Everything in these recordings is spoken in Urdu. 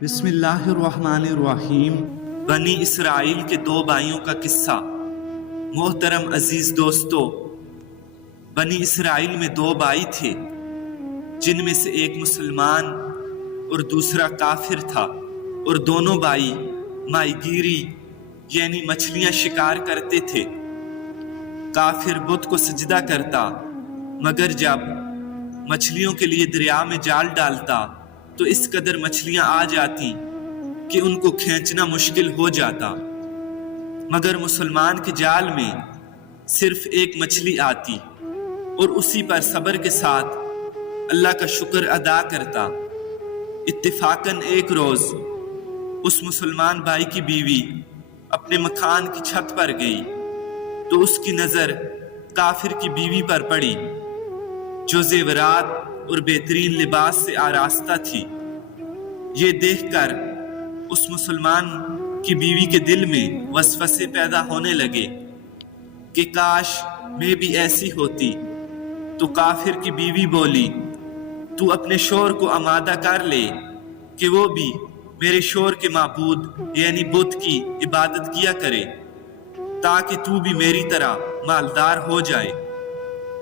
بسم اللہ الرحمن الرحیم۔ بنی اسرائیل کے دو بھائیوں کا قصہ۔ محترم عزیز دوستو، بنی اسرائیل میں دو بھائی تھے جن میں سے ایک مسلمان اور دوسرا کافر تھا، اور دونوں بھائی ماہی گیری یعنی مچھلیاں شکار کرتے تھے۔ کافر بت کو سجدہ کرتا، مگر جب مچھلیوں کے لیے دریا میں جال ڈالتا تو اس قدر مچھلیاں آ جاتی کہ ان کو کھینچنا مشکل ہو جاتا، مگر مسلمان کے جال میں صرف ایک مچھلی آتی اور اسی پر صبر کے ساتھ اللہ کا شکر ادا کرتا۔ اتفاقاً ایک روز اس مسلمان بھائی کی بیوی اپنے مکان کی چھت پر گئی تو اس کی نظر کافر کی بیوی پر پڑی، جو زیورات اور بہترین لباس سے آراستہ تھی۔ یہ دیکھ کر اس مسلمان کی بیوی کے دل میں وسوسے پیدا ہونے لگے کہ کاش میں بھی ایسی ہوتی۔ تو کافر کی بیوی بولی، تو اپنے شوہر کو آمادہ کر لے کہ وہ بھی میرے شوہر کے معبود یعنی بت کی عبادت کیا کرے، تاکہ تو بھی میری طرح مالدار ہو جائے۔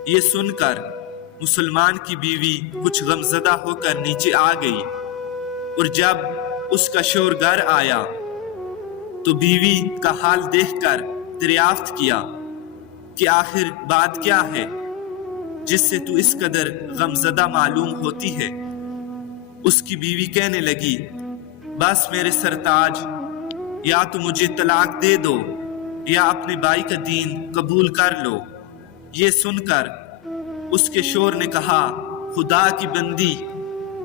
یہ سن کر مسلمان کی بیوی کچھ غمزدہ ہو کر نیچے آ گئی، اور جب اس کا شوہر گھر آیا تو بیوی کا حال دیکھ کر دریافت کیا کہ آخر بات کیا ہے جس سے تو اس قدر غمزدہ معلوم ہوتی ہے۔ اس کی بیوی کہنے لگی، بس میرے سرتاج، یا تو مجھے طلاق دے دو یا اپنے بھائی کا دین قبول کر لو۔ یہ سن کر اس کے شوہر نے کہا، خدا کی بندی،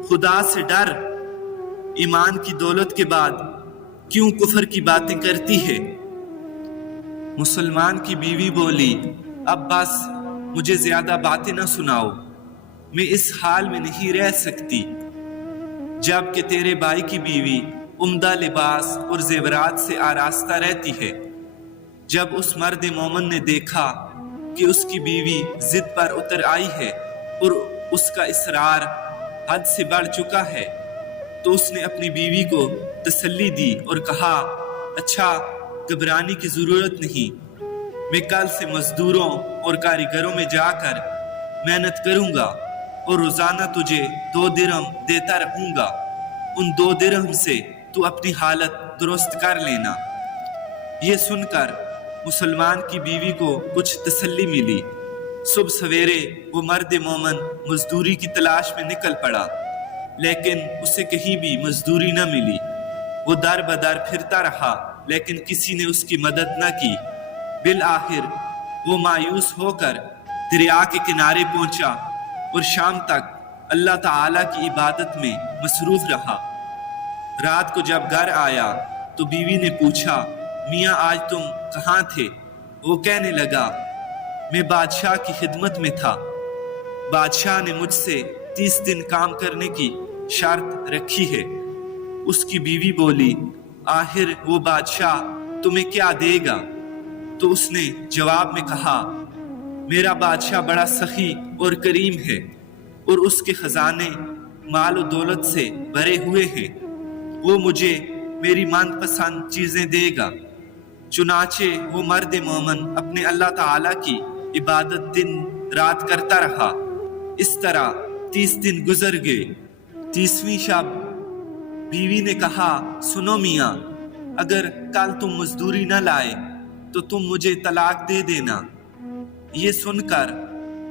خدا سے ڈر، ایمان کی دولت کے بعد کیوں کفر کی باتیں کرتی ہے؟ مسلمان کی بیوی بولی، اب بس مجھے زیادہ باتیں نہ سناؤ، میں اس حال میں نہیں رہ سکتی جب کہ تیرے بھائی کی بیوی عمدہ لباس اور زیورات سے آراستہ رہتی ہے۔ جب اس مرد مومن نے دیکھا کہ اس کی بیوی ضد پر اتر آئی ہے اور اس کا اصرار حد سے بڑھ چکا ہے، تو اس نے اپنی بیوی کو تسلی دی اور کہا، اچھا، گھبرانے کی ضرورت نہیں، میں کل سے مزدوروں اور کاریگروں میں جا کر محنت کروں گا اور روزانہ تجھے 2 درہم دیتا رہوں گا، ان 2 درہم سے تو اپنی حالت درست کر لینا۔ یہ سن کر مسلمان کی بیوی کو کچھ تسلی ملی۔ صبح سویرے وہ مرد مومن مزدوری کی تلاش میں نکل پڑا، لیکن اسے کہیں بھی مزدوری نہ ملی۔ وہ در بدر پھرتا رہا، لیکن کسی نے اس کی مدد نہ کی۔ بالآخر وہ مایوس ہو کر دریا کے کنارے پہنچا اور شام تک اللہ تعالی کی عبادت میں مصروف رہا۔ رات کو جب گھر آیا تو بیوی نے پوچھا، میاں آج تم کہاں تھے؟ وہ کہنے لگا، میں بادشاہ کی خدمت میں تھا، بادشاہ نے مجھ سے 30 دن کام کرنے کی شرط رکھی ہے۔ اس کی بیوی بولی، آخر وہ بادشاہ تمہیں کیا دے گا؟ تو اس نے جواب میں کہا، میرا بادشاہ بڑا سخی اور کریم ہے، اور اس کے خزانے مال و دولت سے بھرے ہوئے ہیں، وہ مجھے میری من پسند چیزیں دے گا۔ چنانچہ وہ مرد مومن اپنے اللہ تعالی کی عبادت دن رات کرتا رہا۔ اس طرح 30 دن گزر گئے۔ 30ویں شب بیوی نے کہا، سنو میاں، اگر کل تم مزدوری نہ لائے تو تم مجھے طلاق دے دینا۔ یہ سن کر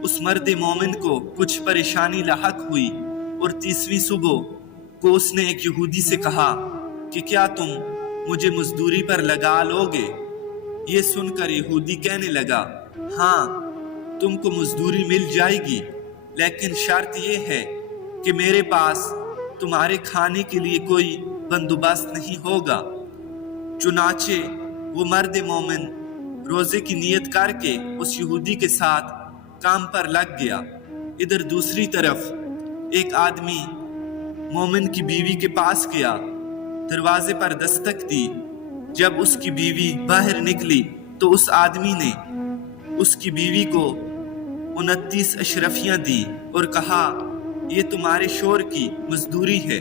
اس مرد مومن کو کچھ پریشانی لاحق ہوئی، اور 30ویں صبح کو اس نے ایک یہودی سے کہا کہ کیا تم مجھے مزدوری پر لگا لو گے؟ یہ سن کر یہودی کہنے لگا، ہاں، تم کو مزدوری مل جائے گی، لیکن شرط یہ ہے کہ میرے پاس تمہارے کھانے کے لیے کوئی بندوبست نہیں ہوگا۔ چنانچہ وہ مرد مومن روزے کی نیت کر کے اس یہودی کے ساتھ کام پر لگ گیا۔ ادھر دوسری طرف ایک آدمی مومن کی بیوی کے پاس گیا، دروازے پر دستک دی۔ جب اس کی بیوی باہر نکلی تو اس آدمی نے اس کی بیوی کو 29 اشرفیاں دی اور کہا، یہ تمہارے شوہر کی مزدوری ہے۔